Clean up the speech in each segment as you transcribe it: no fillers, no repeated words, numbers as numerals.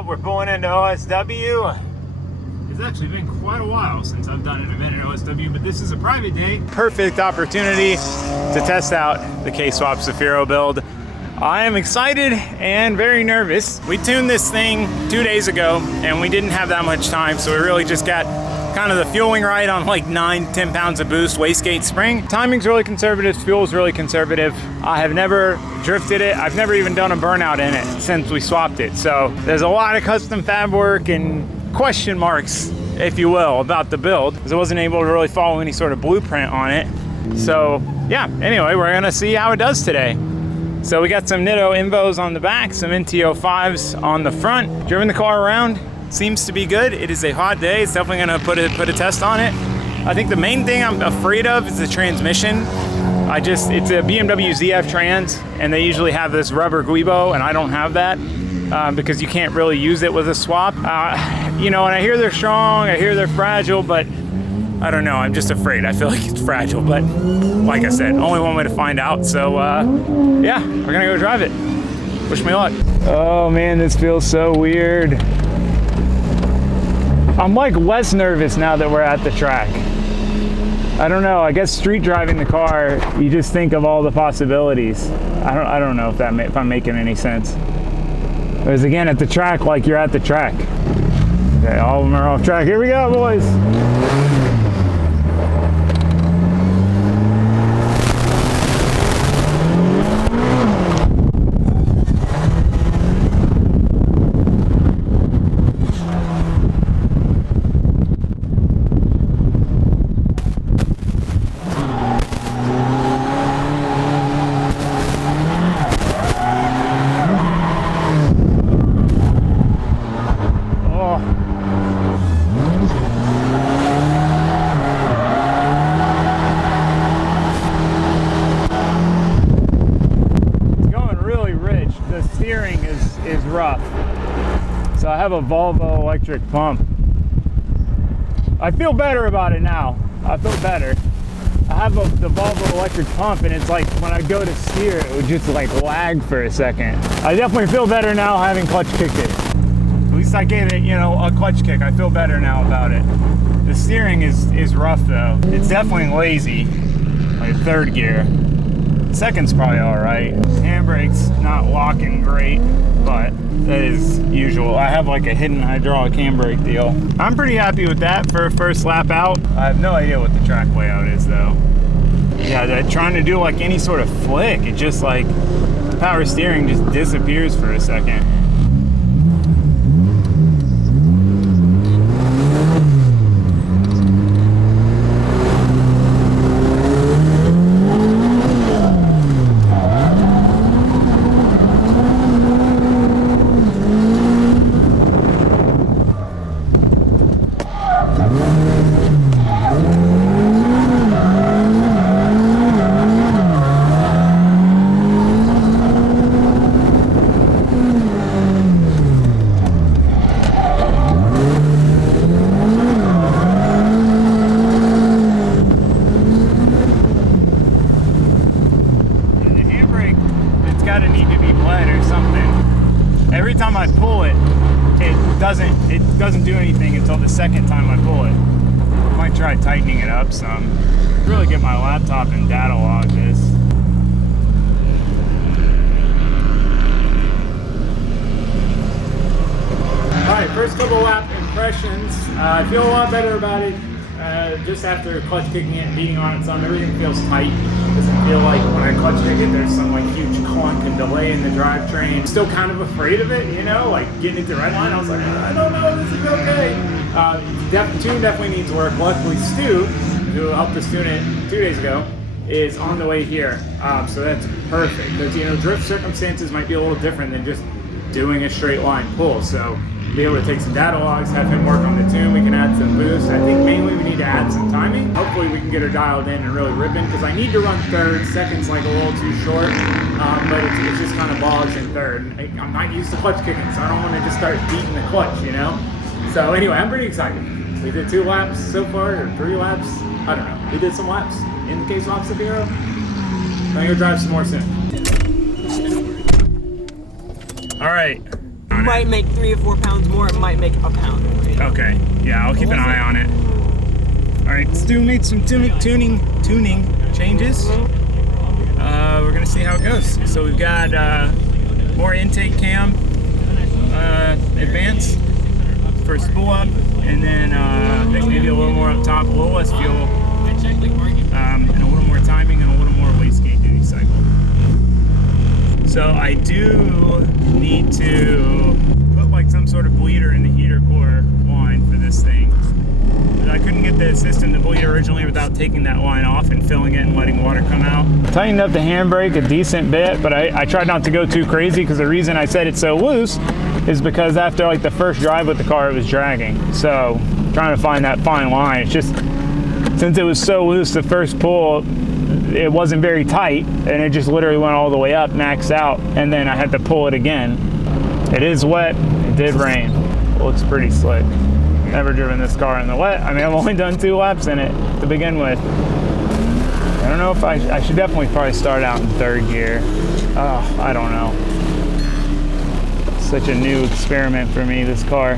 up? We're pulling into OSW. It's actually been quite a while since I've done an event at OSW, but this is a private day. Perfect opportunity to test out the K-Swap Cefiro build. I am excited and very nervous. We tuned this thing 2 days ago and we didn't have that much time, so we really just got kind of the fueling right on like 9-10 pounds of boost wastegate spring. Timing's really conservative, fuel's really conservative. I have never drifted it. I've never even done a burnout in it since we swapped it. So there's a lot of custom fab work and question marks, if you will, about the build, because I wasn't able to really follow any sort of blueprint on it. So yeah, anyway, we're gonna see how it does today. So we got some Nitto Invos on the back, some NTO5s on the front. Driven the car around, seems to be good. It is a hot day. It's definitely gonna put a test on it. I think the main thing I'm afraid of is the transmission. It's a BMW ZF Trans, and they usually have this rubber guibo, and I don't have that because you can't really use it with a swap. You know, and I hear they're strong, I hear they're fragile, but I don't know, I'm just afraid. I feel like it's fragile, but like I said, only one way to find out. So yeah, we're gonna go drive it. Wish me luck. Oh man, this feels so weird. I'm like less nervous now that we're at the track. I don't know, I guess street driving the car, you just think of all the possibilities. I don't know if I'm making any sense. Whereas again, at the track, like you're at the track. Okay, all of them are off track. Here we go, boys. So I have a Volvo electric pump. I feel better about it now. I feel better. I have the Volvo electric pump, and it's like when I go to steer, it would just like lag for a second. I definitely feel better now having clutch kicked it. At least I gave it, you know, a clutch kick. I feel better now about it. The steering is rough though. It's definitely lazy, like third gear. Second's probably all right. Handbrake's not locking great, but that is usual. I have like a hidden hydraulic handbrake deal. I'm pretty happy with that for a first lap out. I have no idea what the track layout is though. Yeah, trying to do like any sort of flick, it just like, the power steering just disappears for a second. Every time I pull it, it doesn't do anything until the second time I pull it. I might try tightening it up some. Really get my laptop and data log this. Alright, first couple lap impressions. I feel a lot better about it. Just after clutch kicking it and beating on it some, everything feels tight. Doesn't feel like when I clutch kick it, there's some like huge clunk and delay in the drivetrain. Still kind of afraid of it, you know, like getting it to red line. I was like, I don't know, this is okay. Tune definitely needs work. Luckily, Stu, who helped us tune it 2 days ago, is on the way here. So that's perfect. Because, you know, drift circumstances might be a little different than just doing a straight line pull. So be able to take some data logs, have him work on the tune, we can add some boost. I think mainly we need to add some timing. Hopefully we can get her dialed in and really ripping, because I need to run third. Second's like a little too short, but it's just kind of bogs in third. I'm not used to clutch kicking, so I don't want to just start beating the clutch, you know? So anyway, I'm pretty excited. We did 2 laps so far, or 3 laps. I don't know. We did some laps in the K-Swap Cefiro. I'm gonna go drive some more soon. All right. on it. It might make 3 or 4 pounds more. It might make a pound more. You know? Okay. Yeah, I'll keep an eye on it. All right, Stu made some tuning changes. We're gonna see how it goes. So we've got more intake cam advance for spool up, and then maybe a little more up top, a little less fuel, and a little more timing and a little more wastegate duty cycle. So I do need to put like some sort of bleeder in the heater core line for this thing. I couldn't get the system to bleed originally without taking that line off and filling it and letting water come out. Tightened up the handbrake a decent bit, but I tried not to go too crazy, because the reason I said it's so loose is because after like the first drive with the car, it was dragging. So trying to find that fine line. It's just, since it was so loose the first pull, it wasn't very tight, and it just literally went all the way up, maxed out, and then I had to pull it again. It is wet, it did rain. It looks pretty slick. Never driven this car in the wet. I mean, I've only done 2 laps in it to begin with. I don't know if I should definitely probably start out in 3rd gear. Oh, I don't know. Such a new experiment for me, this car.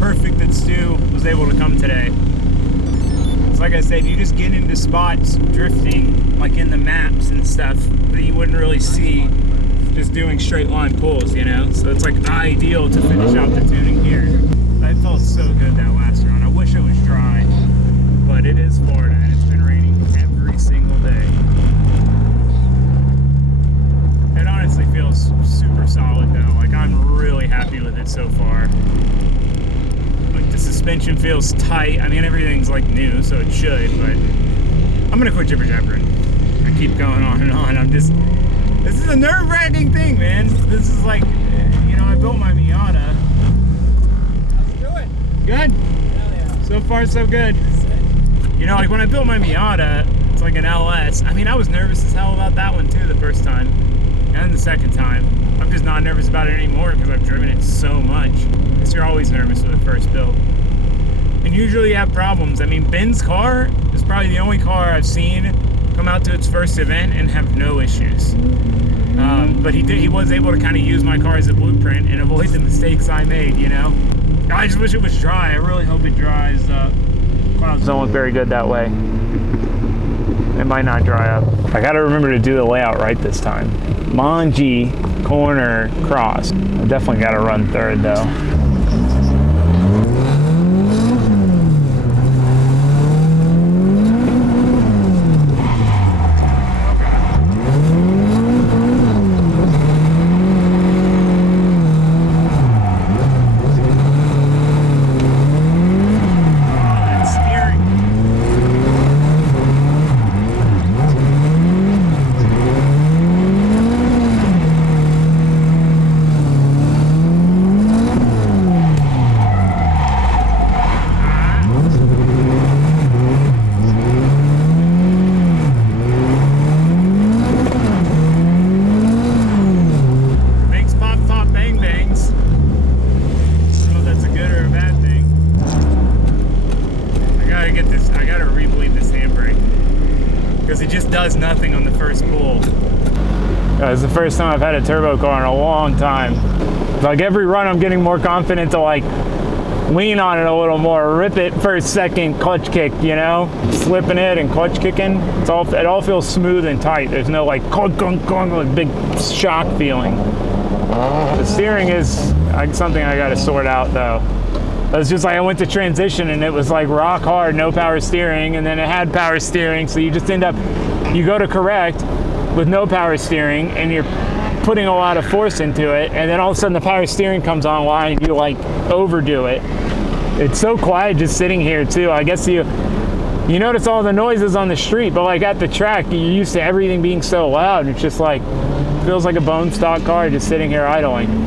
Perfect that Stu was able to come today. So like I said, you just get into spots drifting, like in the maps and stuff, that you wouldn't really see just doing straight line pulls, you know? So it's like ideal to finish out the tuning here. That felt so good that last run. I wish it was dry, but it is Florida and it's been raining every single day. It honestly feels super solid though. Like, I'm really happy with it so far. The suspension feels tight. I mean, everything's like new, so it should, but I'm gonna quit jibber jabbering. I keep going on and on. This is a nerve-wracking thing, man. This is like, you know, I built my Miata. How's it doing? Good. Hell yeah. So far, so good. You know, like when I built my Miata, it's like an LS. I mean, I was nervous as hell about that one too the first time, and the second time. I'm just not nervous about it anymore because I've driven it so much. Because you're always nervous with the first build. And usually you have problems. I mean, Ben's car is probably the only car I've seen come out to its first event and have no issues. But he was able to kind of use my car as a blueprint and avoid the mistakes I made, you know? I just wish it was dry. I really hope it dries up. Clouds don't look very good that way. It might not dry up. I gotta remember to do the layout right this time. Manji, corner, cross. I definitely gotta run 3rd though. does nothing on the first pull. It's the first time I've had a turbo car in a long time. Like every run I'm getting more confident to like lean on it a little more, rip it first, second, clutch kick, you know? Slipping it and clutch kicking. It all feels smooth and tight. There's no like clunk, clunk, clunk, like big shock feeling. The steering is something I gotta sort out though. It's just like I went to transition and it was like rock hard, no power steering, and then it had power steering, so you just end up, you go to correct with no power steering and you're putting a lot of force into it, and then all of a sudden the power steering comes online and you like overdo it. It's so quiet just sitting here too. I guess you notice all the noises on the street, but like at the track you're used to everything being so loud. It's just like, feels like a bone stock car just sitting here idling.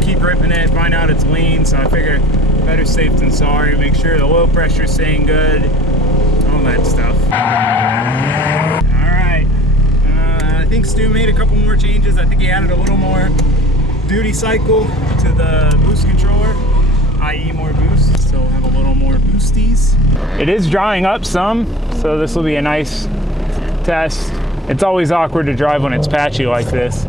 Keep ripping it, find out it's lean, so I figure better safe than sorry. Make sure the low pressure's staying good, all that stuff. Alright, I think Stu made a couple more changes. I think he added a little more duty cycle to the boost controller, i.e. more boost, so we'll have a little more boosties. It is drying up some, so this will be a nice test. It's always awkward to drive when it's patchy like this,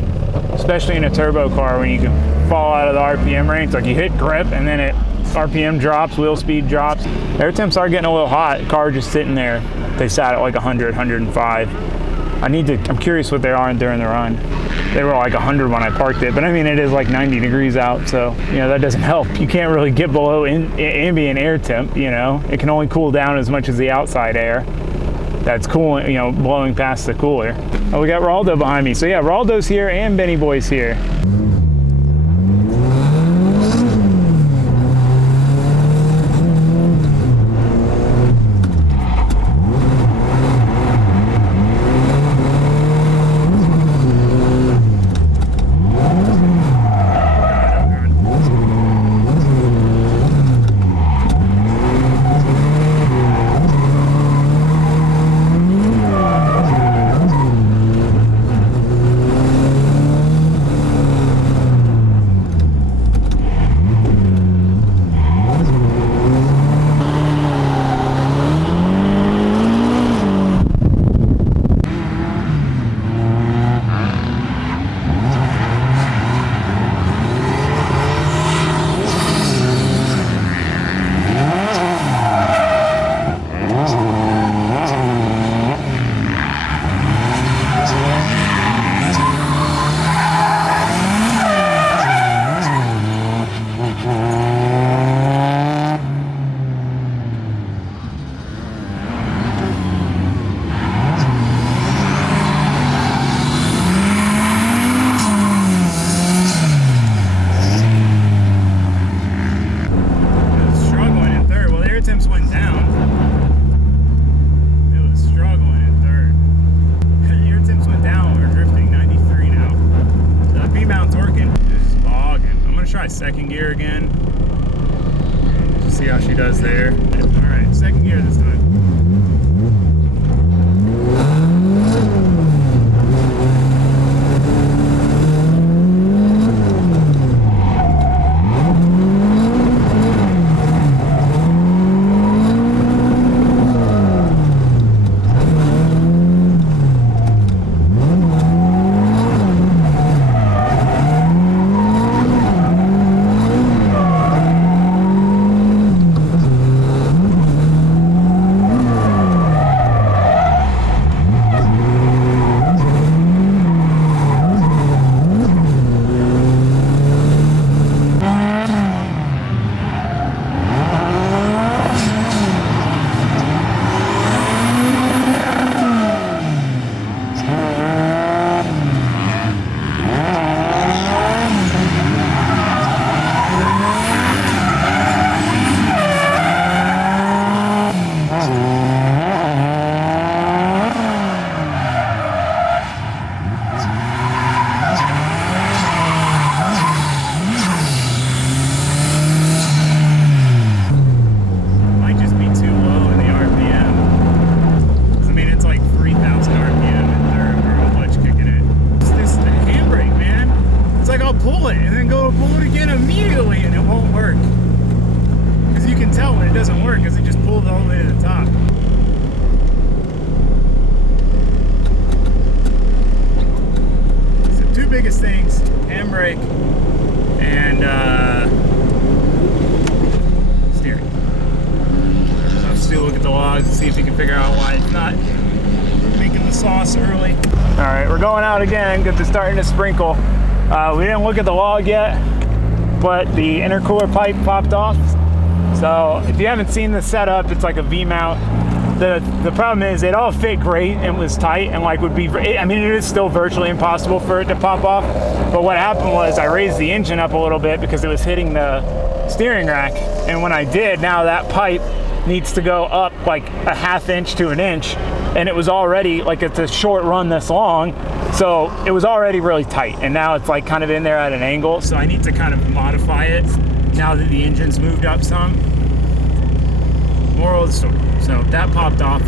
especially in a turbo car when you can fall out of the RPM range. Like you hit grip and then it RPM drops, wheel speed drops. Air temps are getting a little hot. Car just sitting there. They sat at like 100, 105. I'm curious what they are during the run. They were like 100 when I parked it, but I mean it is like 90 degrees out, so you know that doesn't help. You can't really get below ambient air temp, you know. It can only cool down as much as the outside air that's cooling, you know, blowing past the cooler. Oh, we got Raldo behind me. So yeah, Raldo's here and Benny Boy's here. Second gear again. See how she does there. All right, second gear this time. it doesn't work because it just pulled all the way to the top. So two biggest things, handbrake and steering. I'll still look at the logs and see if you can figure out why it's not making the sauce early. All right, we're going out again because it's starting to sprinkle. We didn't look at the log yet, but the intercooler pipe popped off. So if you haven't seen the setup, it's like a V-mount. The problem is it all fit great and was tight and like would be, I mean, it is still virtually impossible for it to pop off. But what happened was I raised the engine up a little bit because it was hitting the steering rack. And when I did, now that pipe needs to go up like a ½ inch to an inch. And it was already, like, it's a short run this long. So it was already really tight. And now it's like kind of in there at an angle. So I need to kind of modify it now that the engine's moved up some. Moral of the story. So that popped off.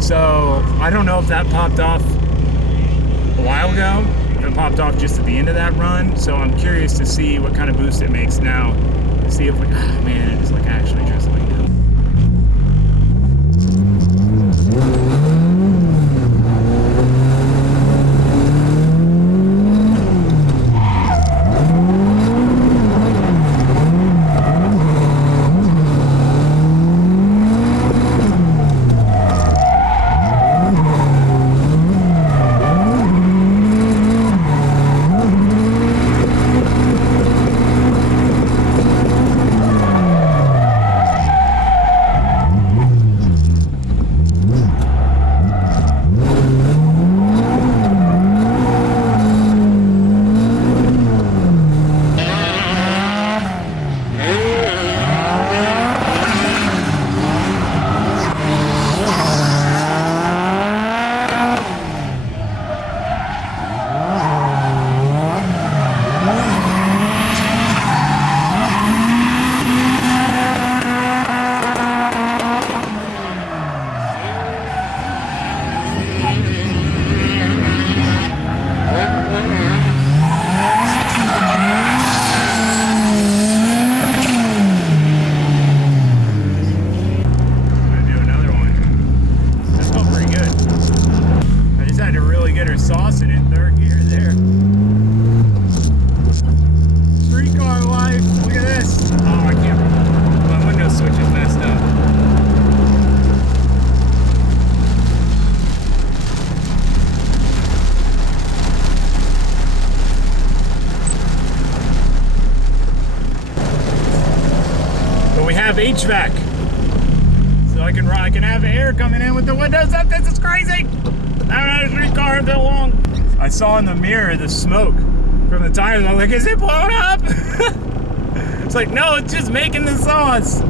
So I don't know if that popped off a while ago, if it popped off just at the end of that run. So I'm curious to see what kind of boost it makes now. See if like, oh man, it is like actually drizzling now. HVAC, so I can have air coming in with the windows up. This is crazy. I haven't had a street car that long. I saw in the mirror the smoke from the tires. I'm like, is it blown up? It's like, no, it's just making the sauce.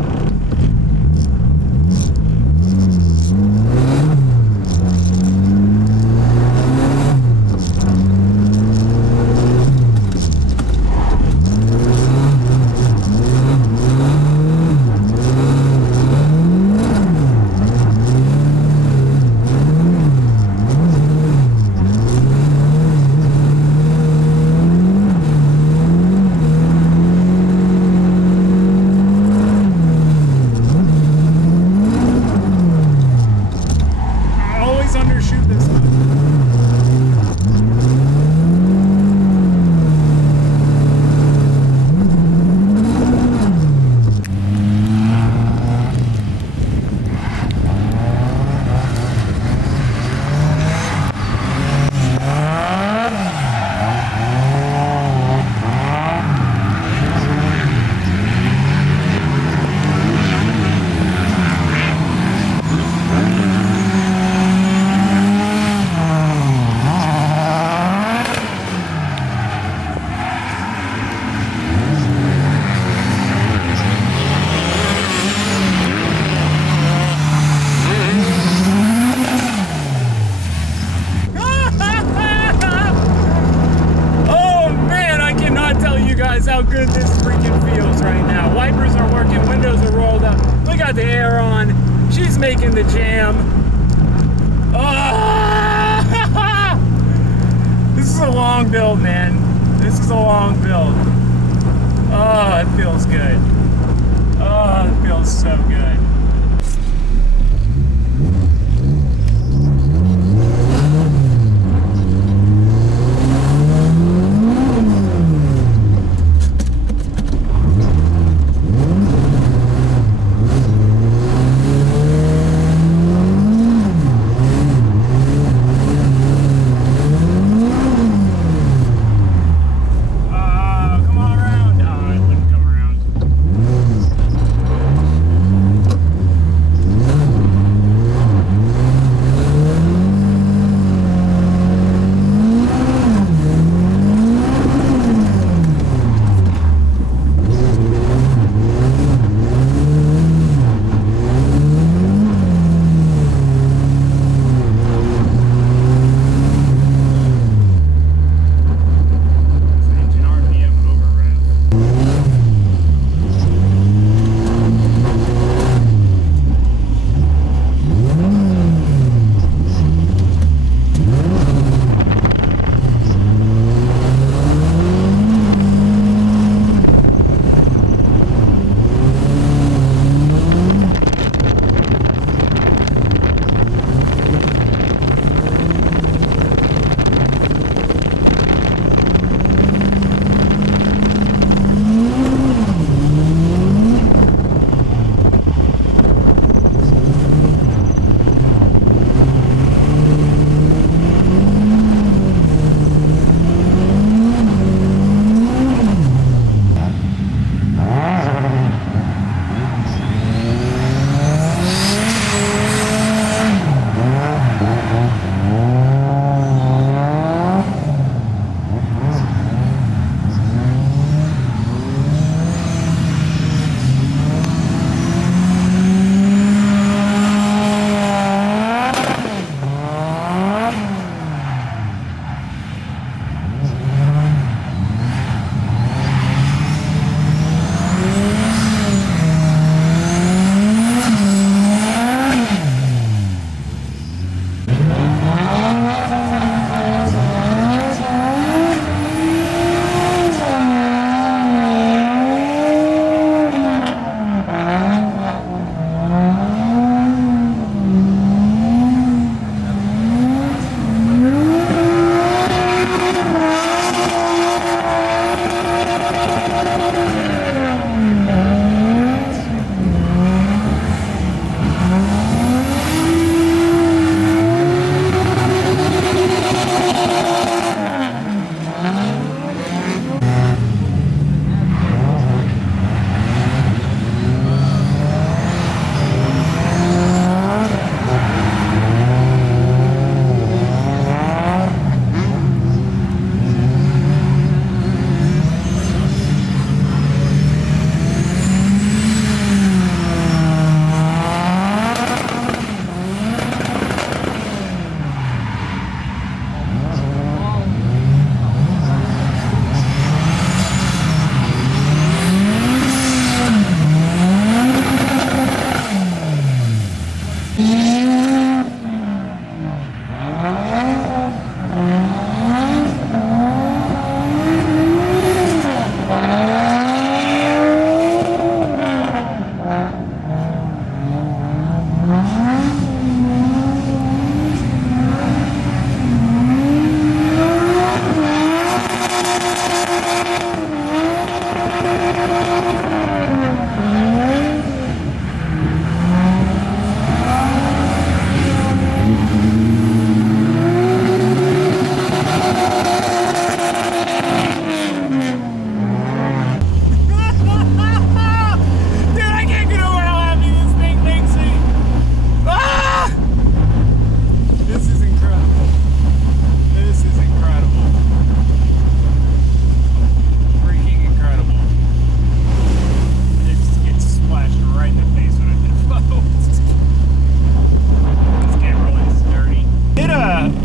How good this freaking feels right now. Wipers are working, windows are rolled up. We got the air on. She's making the jam. Oh! This is a long build, man. This is a long build. Oh, it feels good. Oh, it feels so good.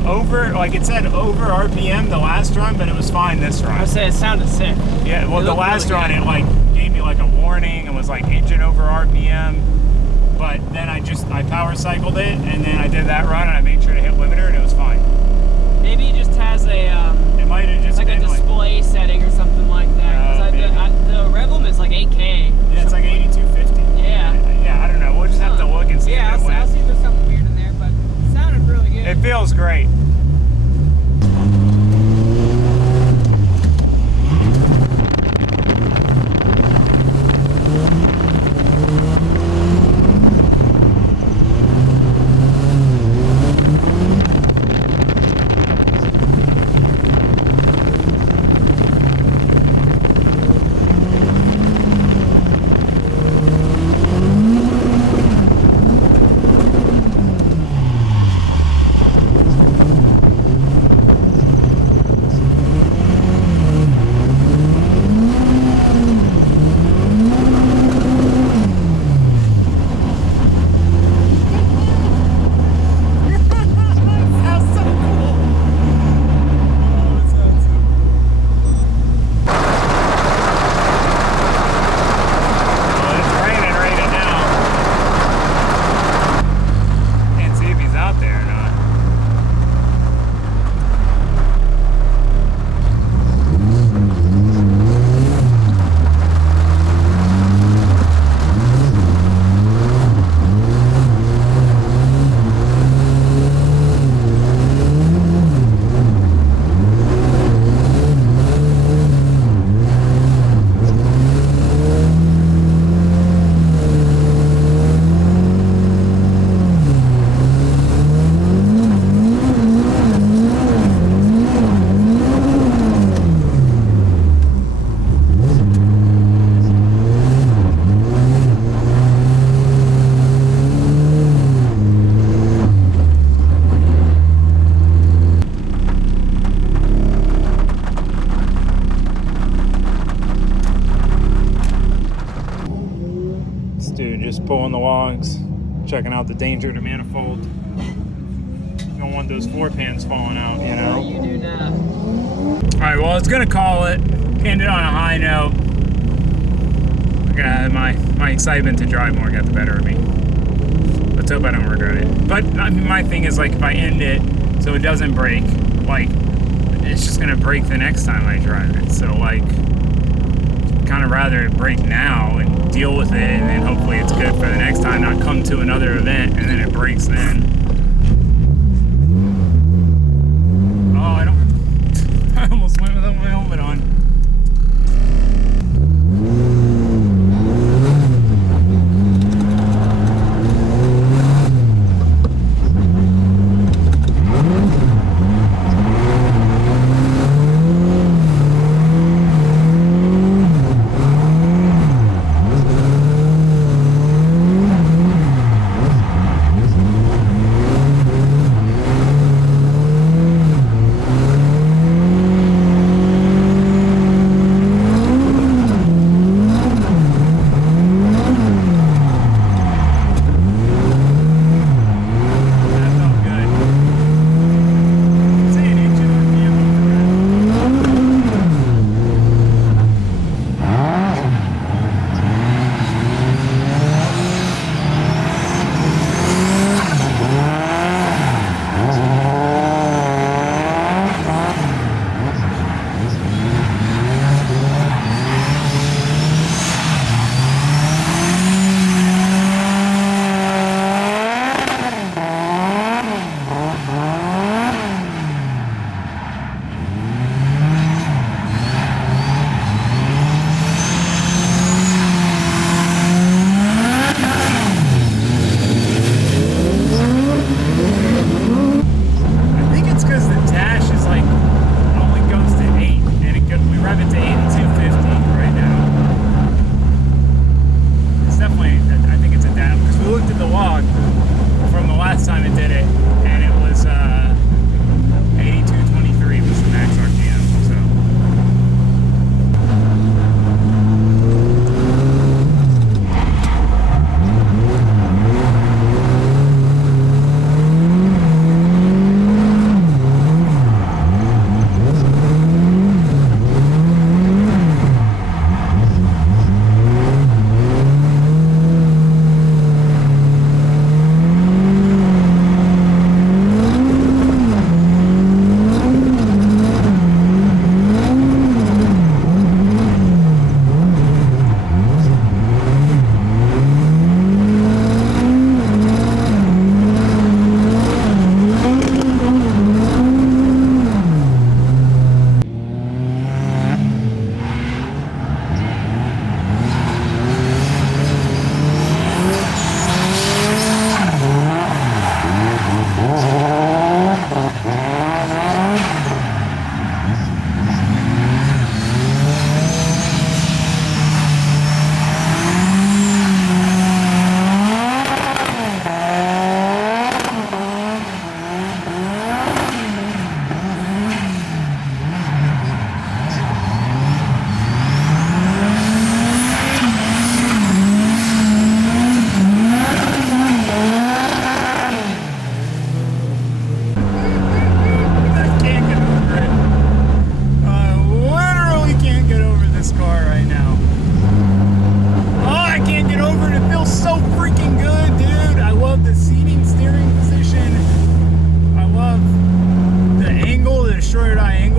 over, like it said over RPM the last run, but it was fine this run. I would say it sounded sick. Yeah, well, It the looked last really run, good. it like gave me like a warning and was like engine over RPM. But then I power cycled it, and then I did that run, and I made sure to hit limiter, and it was fine. Maybe it just has a It might have just like a been display setting or something like that. The rev limit is like 8K. yeah, it's like 8250. Yeah. Yeah, I don't know. We'll just have to look and see Yeah, if it I'll went. see if there's something weird in there, but it sounded really good. It feels great. Just pulling the logs, checking out the danger to manifold. You don't want those floor pans falling out, you know? You do not. Alright, well, it's gonna call it. Ended on a high note. My excitement to drive more got the better of me. Let's hope I don't regret it. But I mean, my thing is, like, if I end it so it doesn't break, like, it's just gonna break the next time I drive it. So, like, kind of rather it break now and deal with it, and then hopefully it's good for the next time, not come to another event and then it breaks then. Oh, I almost went without my helmet on.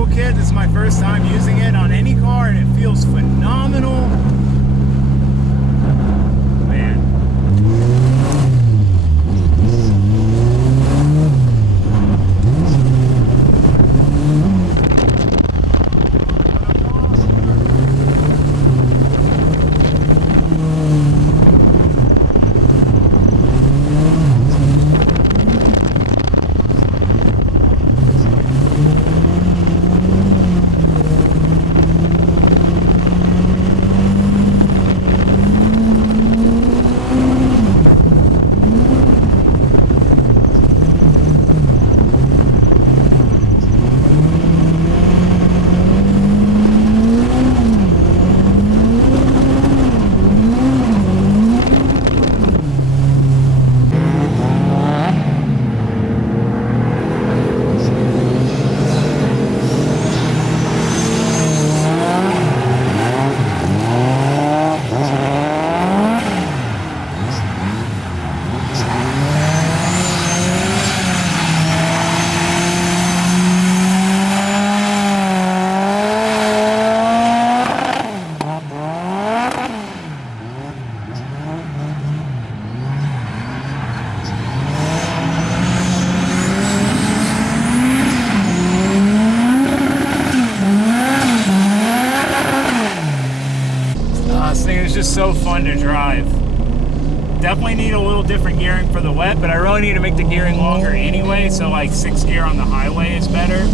cable kit. This is my first time using it on any car, and it feels phenomenal. Man. Just so fun to drive. Definitely need a little different gearing for the wet, but I really need to make the gearing longer anyway, so like 6th gear on the highway is better.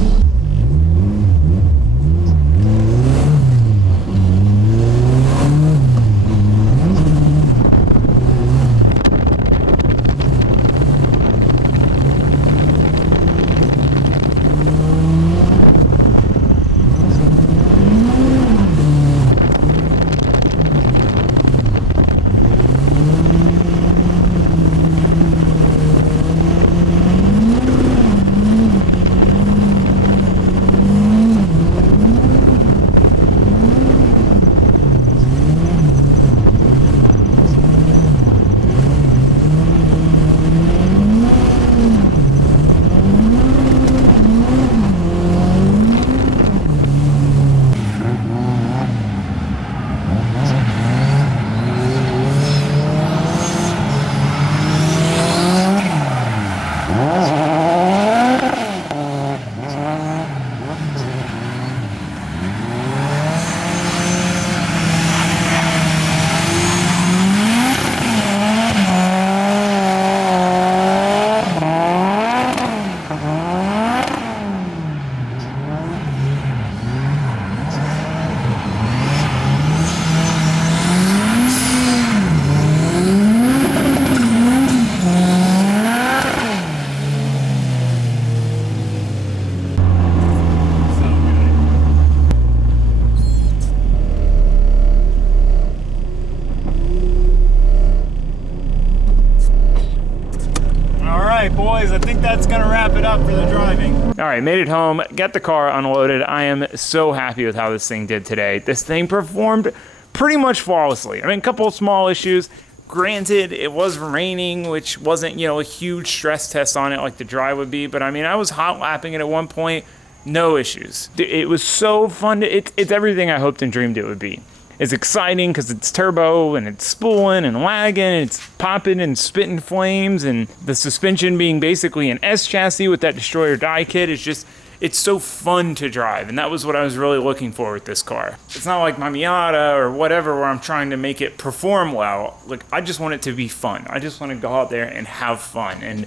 Boys, I think that's gonna wrap it up for the driving. All right, made it home, got the car unloaded. I am so happy with how this thing did today. This thing performed pretty much flawlessly. I mean, a couple of small issues. Granted, it was raining, which wasn't, you know, a huge stress test on it like the dry would be, but I mean, I was hot lapping it at one point, no issues. It was so fun. It's everything I hoped and dreamed it would be. It's exciting because it's turbo and it's spooling and lagging and it's popping and spitting flames, and the suspension being basically an S chassis with that destroyer die kit is just, it's so fun to drive, and that was what I was really looking for with this car. It's not like my Miata or whatever where I'm trying to make it perform well. Like, I just want it to be fun. I just want to go out there and have fun, and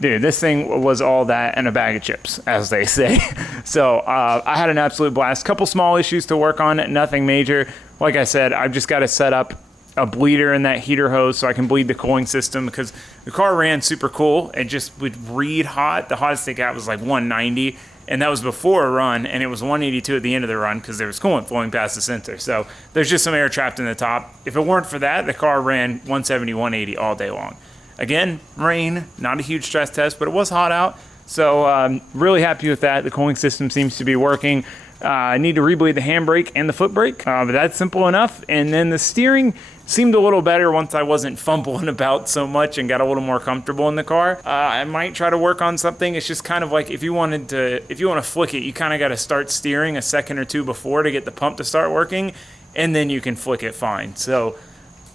dude, this thing was all that and a bag of chips, as they say. So I had an absolute blast. Couple small issues to work on, nothing major. Like I said, I've just got to set up a bleeder in that heater hose so I can bleed the cooling system, because the car ran super cool. It just would read hot. The hottest it got was like 190, and that was before a run, and it was 182 at the end of the run because there was coolant flowing past the sensor. So there's just some air trapped in the top. If it weren't for that, the car ran 170, 180 all day long. Again, rain, not a huge stress test, but it was hot out. So really happy with that. The cooling system seems to be working. I need to rebleed the handbrake and the foot brake, but that's simple enough. And then the steering seemed a little better once I wasn't fumbling about so much and got a little more comfortable in the car. I might try to work on something. It's just kind of like if you want to flick it, you kind of got to start steering a second or two before to get the pump to start working, and then you can flick it fine. So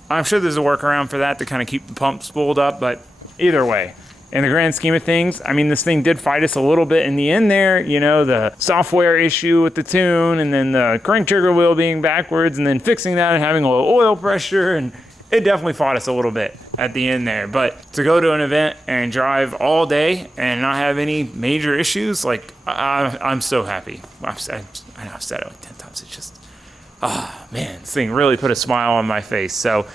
I'm sure there's a workaround for that to kind of keep the pump spooled up, but either way, in the grand scheme of things, I mean, this thing did fight us a little bit in the end there, you know, the software issue with the tune, and then the crank trigger wheel being backwards, and then fixing that and having a low oil pressure, and it definitely fought us a little bit at the end there. But to go to an event and drive all day and not have any major issues, like, I'm so happy. I know I've said it like 10 times. It's just, man, this thing really put a smile on my face. So,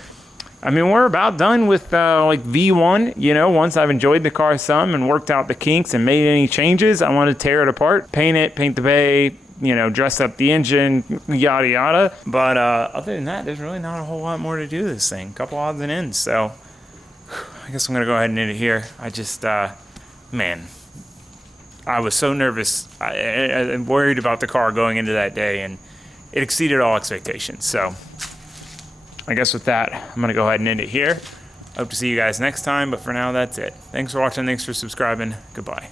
I mean, we're about done with like V1, you know. Once I've enjoyed the car some and worked out the kinks and made any changes, I want to tear it apart, paint it, paint the bay, you know, dress up the engine, yada yada. But other than that, there's really not a whole lot more to do to this thing. A couple odds and ends. So I guess I'm gonna go ahead and end it here. I just, man, I was so nervous and worried about the car going into that day, and it exceeded all expectations. So I guess with that, I'm going to go ahead and end it here. Hope to see you guys next time, but for now, that's it. Thanks for watching. Thanks for subscribing. Goodbye.